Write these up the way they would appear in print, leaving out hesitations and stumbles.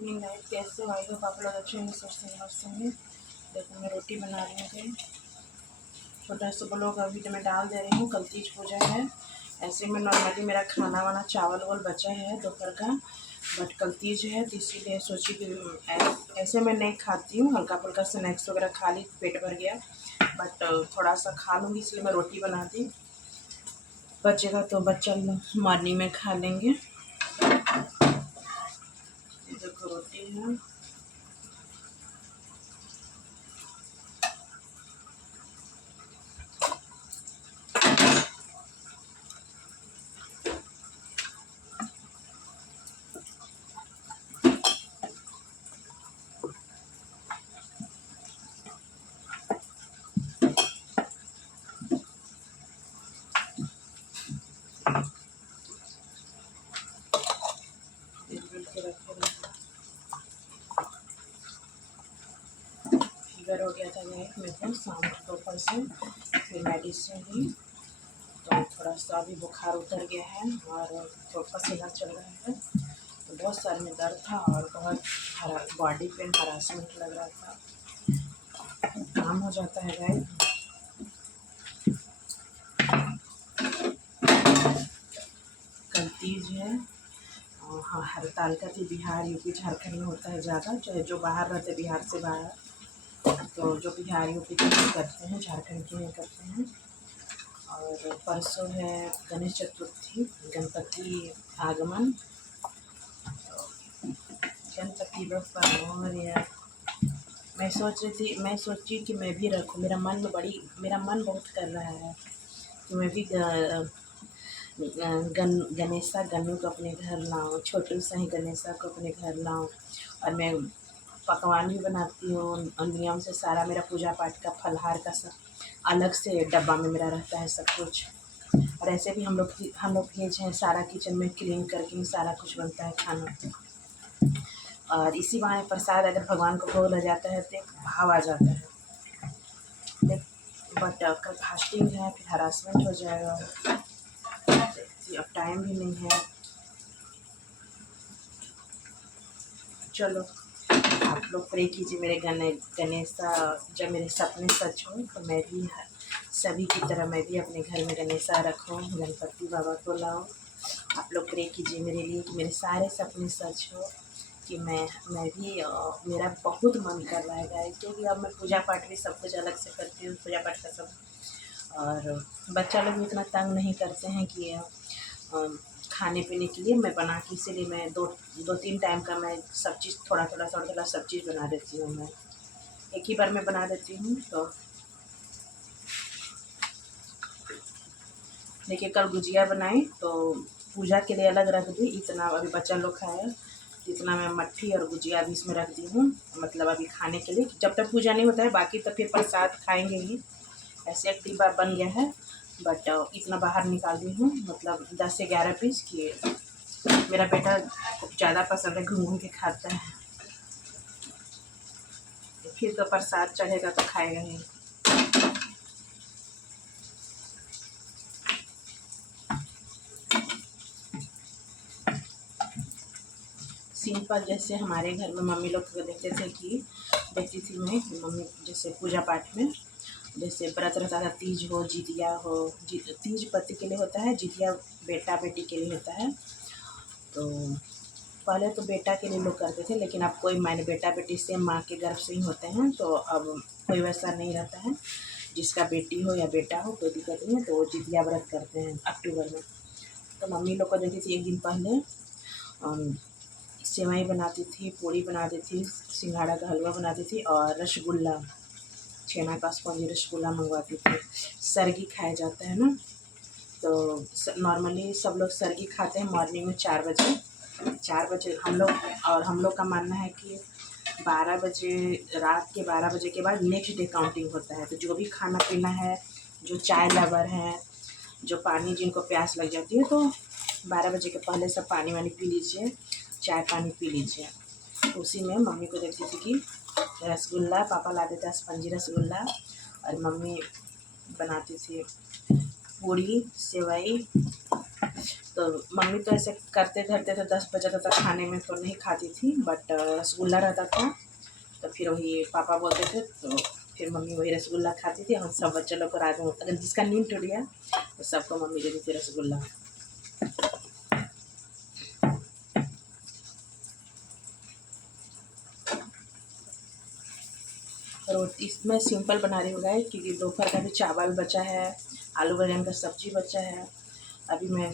Evening guys, कैसे हो? I hope आप लोग अच्छे होंगे, स्वस्थ होंगे, मस्त होंगे। देखो मैं रोटी बना रही हूँ। छोटा सा ब्लॉग अभी तो मैं डाल दे रही हूँ। कल तीज पूजा है। ऐसे में नॉर्मली मेरा खाना वाना चावल वाल बचा है दोपहर का, बट कल तीज है तो इसीलिए सोची कि ऐसे मैं नहीं खाती हूँ, हल्का फुल्का स्नैक्स वगैरह खा ली, पेट भर गया, बट थोड़ा सा खा लूँगी, इसलिए मैं रोटी बना दी। बचेगा तो बच्चा मॉर्निंग में खा लेंगे। देखो रोटी है। फीवर हो गया था मेरे को शाम दोपहर से, फिर मेडिसिन ली तो थोड़ा सा अभी बुखार उतर गया है और थोड़ा पसीना चल रहा है। तो बहुत सर में दर्द था और बहुत बॉडी पेन, हरासमेंट लग रहा था। काम हो जाता है गाइस। कल तीज है और हाँ, हड़ताल का भी बिहार यूपी झारखंड में होता है ज़्यादा, चाहे जो बाहर रहते बिहार से बाहर, तो जो बिहार यूपी के नहीं करते हैं, झारखंड के नहीं करते हैं। और परसों है गणेश चतुर्थी, गणपति आगमन, गणपति बप्पा मोरया। मैं सोची कि मैं भी रखूँ, मेरा मन बहुत कर रहा है कि मैं भी गणेशा गन्नू को अपने घर लाऊं, छोटू सा ही गणेशा को अपने घर लाऊं। और मैं पकवान भी बनाती हूँ और नियम से सारा मेरा पूजा पाठ का फलहार का सब अलग से डब्बा में मेरा रहता है सब कुछ। और ऐसे भी हम लोग भेज हैं, सारा किचन में क्लीन करके ही सारा कुछ बनता है खाना। और इसी बहाने प्रसाद अगर भगवान को भोग लग जाता है तो एक भाव आ जाता है। बट कल फास्टिंग है, फिर हरासमेंट हो जाएगा, अब टाइम भी नहीं है। चलो आप लोग प्रे कीजिए मेरे गणेशा, जब मेरे सपने सच हो तो मैं भी सभी की तरह मैं भी अपने घर में गणेशा रखूँ, गणपति बाबा को लाऊं। आप लोग प्रे कीजिए मेरे लिए कि मेरे सारे सपने सच हो, कि मैं भी मेरा बहुत मन कर रहा है गाइस, क्योंकि अब मैं पूजा पाठ भी सब कुछ अलग से करती हूँ, पूजा पाठ का सब। और बच्चा लोग भी इतना तंग नहीं करते हैं कि खाने पीने के लिए मैं बना के, इसीलिए मैं दो तीन टाइम का मैं सब चीज़ थोड़ा थोड़ा सब चीज़ बना देती हूँ। मैं एक ही बार में बना देती हूँ। तो देखिए कल गुजिया बनाई तो पूजा के लिए अलग रख दी, इतना अभी बच्चा लोग खाया, इतना मैं मट्ठी और गुजिया भी इसमें रख दी हूँ, मतलब अभी खाने के लिए, जब तक पूजा नहीं होता है, बाकी तो फिर प्रसाद खाएंगे ही। ऐसे एक डिब्बा बन गया है, बट इतना बाहर निकाल दी हूँ, मतलब 10 से 11 पीस किए। मेरा बेटा ज़्यादा पसंद है, घूम घूम के खाता है, फिर तो प्रसाद चढ़ेगा तो खाएगा ही। सिंपल, जैसे हमारे घर में मम्मी लोग देखते थे कि देखती थी मैं कि मम्मी जैसे पूजा पाठ में, जैसे व्रत रहता था, तीज हो, जितिया हो, तीज पति के लिए होता है, जितिया बेटा बेटी के लिए होता है। तो पहले तो बेटा के लिए लोग करते थे, लेकिन अब कोई मायने, बेटा बेटी से माँ के गर्भ से ही होते हैं, तो अब कोई वैसा नहीं रहता है। जिसका बेटी हो या बेटा हो कोई दिक्कत नहीं है, तो वो जितिया व्रत करते हैं अक्टूबर में। तो मम्मी लोग को देखती थी, एक दिन पहले सेवई बनाती थी, पूड़ी बनाती थी, सिंघाड़ा का हलवा बनाती थी और रसगुल्ला, छेना का स्पंजी रसगुल्ला मंगवाती थी। सरगी खाया जाता है ना, तो नॉर्मली सब लोग सरगी खाते हैं मॉर्निंग में 4 बजे हम लोग का मानना है कि 12 बजे, रात के 12 बजे के बाद नेक्स्ट डे काउंटिंग होता है। तो जो भी खाना पीना है, जो चाय लवर है, जो पानी जिनको प्यास लग जाती है, तो 12 बजे के पहले सब पानी वानी पी लीजिए, चाय पानी पी लीजिए। उसी में मम्मी को देखती थी कि रसगुल्ला पापा लाते थे, स्पंजी रसगुल्ला, और मम्मी बनाती थी पूड़ी सेवई। तो मम्मी तो ऐसे करते धरते तो 10 बजे तक खाने में तो नहीं खाती थी, बट रसगुल्ला रहता था तो फिर वही पापा बोलते थे तो फिर मम्मी वही रसगुल्ला खाती थी। हम सब बच्चे लोग को रात में अगर जिसका नींद टूट गया तो सबको मम्मी देती थी रसगुल्ला। रोटी इसमें सिंपल बना रही हूँ गाइस, क्योंकि दोपहर का भी चावल बचा है, आलू बैंगन का सब्जी बचा है। अभी मैं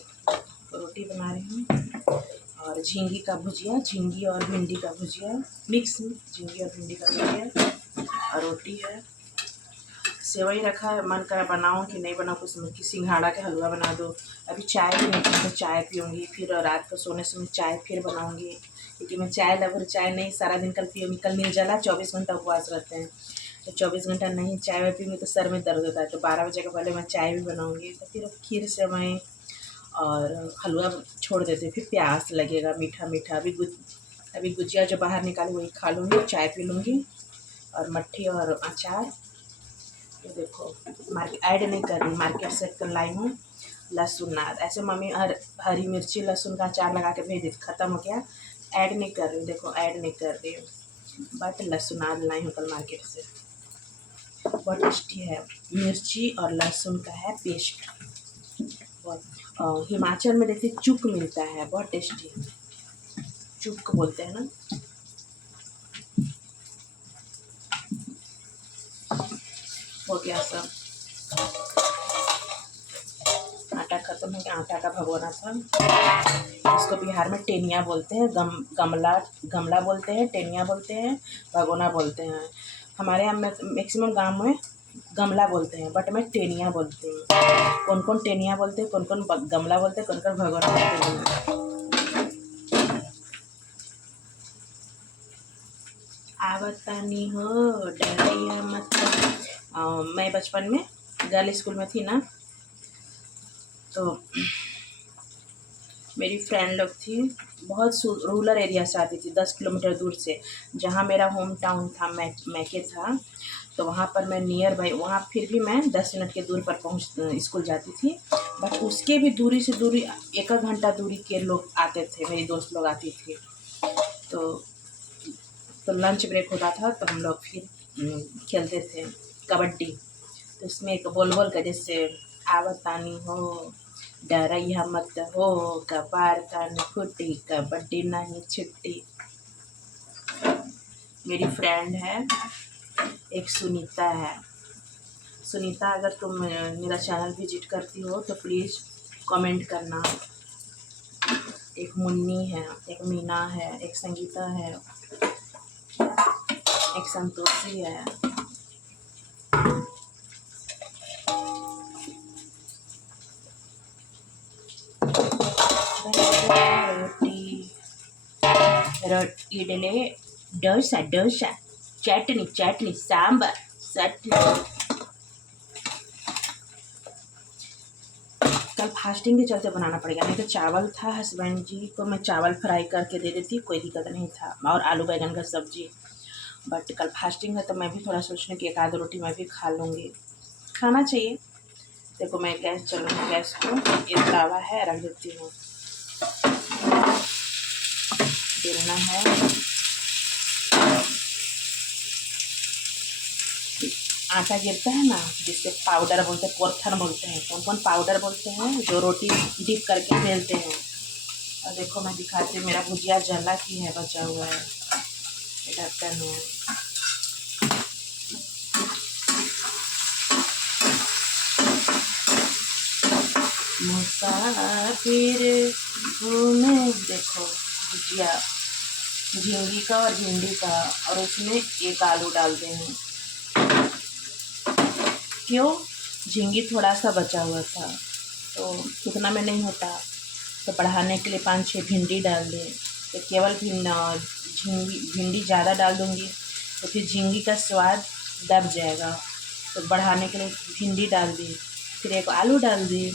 रोटी बना रही हूँ और झींगी का भुजिया, झींगी और भिंडी का भुजिया, मिक्स झींगी और भिंडी का भुजिया और रोटी है। सेवई रखा है, मन करा बनाऊँ कि नहीं बनाऊँ, कुछ सिंघाड़ा का हलवा बना दो। अभी चाय भी नहीं पी तो चाय पीऊँगी, फिर रात को सोने समय चाय फिर बनाऊँगी, क्योंकि मैं चाय लवर चाय नहीं सारा दिन कल पीऊँगी। कल निर्जला 24 घंटा उपवास रहते हैं, तो 24 घंटा नहीं चाय में पीऊँगी तो सर में दर्द होता है, तो 12 बजे के पहले मैं चाय भी बनाऊँगी। तो फिर खीर सेवई और हलवा छोड़ देते, फिर प्यास लगेगा मीठा मीठा। अभी गुजिया जो बाहर निकाली वही खा लूँगी, चाय पी लूँगी और मट्ठी और अचार। तो देखो मार्केट ऐड नहीं कर रही, मार्केट से कर लाई हूँ लहसुन नाद। ऐसे मम्मी हरी मिर्ची लहसुन का अचार लगा के भेज दी, ख़त्म हो गया। ऐड नहीं कर रही हूँ, देखो ऐड नहीं कर रही हूँ, बट लहसुन नाद लाई हूँ कल मार्केट से। बहुत टेस्टी है, मिर्ची और लहसुन का है पेस्ट। बहुत हिमाचल में देखिए चुक मिलता है, बहुत टेस्टी है, चुक बोलते हैं ना। हो गया सब, आटा ख़त्म हो गया। आटा का भगोना था, इसको बिहार में टेनिया बोलते हैं, गमला बोलते हैं, टेनिया बोलते हैं, भगोना बोलते हैं। हमारे यहाँ में मैक्सिमम गांव में गमला बोलते हैं, बट मैं टेनिया बोलती हूँ। कौन कौन टेनिया बोलते हैं, कौन कौन गमला बोलते हैं, कौन कौन भगोना बोलते हैं। आवतानी हो डरिया मत। मैं बचपन में गर्ल स्कूल में थी ना, तो मेरी फ्रेंड लोग थी, बहुत रूरल एरिया से आती थी, 10 किलोमीटर दूर से। जहाँ मेरा होम टाउन था मैके था, तो वहाँ पर मैं नियर बाई, वहाँ फिर भी मैं 10 मिनट के दूर पर पहुँच स्कूल जाती थी। बट उसके भी दूरी से दूरी 1 घंटा दूरी के लोग आते थे, मेरी दोस्त लोग आती थी। तो लंच ब्रेक होता था तो हम लोग फिर खेलते थे कबड्डी। तो इसमें एक बोल बोल कर जैसे आवतानी हो डरैया मत हो, कपार कान फूटी कबड्डी नहीं छुट्टी। मेरी फ्रेंड है एक सुनीता है। सुनीता, अगर तुम मेरा चैनल विजिट करती हो तो प्लीज़ कमेंट करना। एक मुन्नी है, एक मीना है, एक संगीता है, एक संतोषी है। रोटी इडली डोसा डोसा चटनी चटनी सांबर चटनी। कल फास्टिंग के चलते बनाना पड़ेगा, नहीं तो चावल था, हस्बैंड जी को मैं चावल फ्राई करके दे देती, कोई दिक्कत नहीं था, और आलू बैंगन का सब्जी। बट कल फास्टिंग है तो मैं भी थोड़ा सोच रही कि एक आध रोटी मैं भी खा लूँगी, खाना चाहिए। देखो मैं गैस को एक तावा है रख देती हूँ, बेलना है। आटा गिरता है ना, जिससे पाउडर बोलते हैं, कोर्थन बोलते हैं, कौन कौन पाउडर बोलते हैं, जो रोटी डिप करके बेलते हैं। और देखो मैं दिखाती हूँ, मेरा भुजिया जला की है, बचा हुआ है, ढक्कन है। मुसाफिर हूँ मैं, देखो भुजिया झींगी का और भिंडी का, और उसमें एक आलू डालते हैं। क्यों, झींगी थोड़ा सा बचा हुआ था तो उतना में नहीं होता, तो बढ़ाने के लिए 5-6 भिंडी डाल दें। तो केवल भिंडी ज़्यादा डाल दूँगी तो फिर झींगी का स्वाद दब जाएगा, तो बढ़ाने के लिए भिंडी डाल दी, फिर एक आलू डाल दी,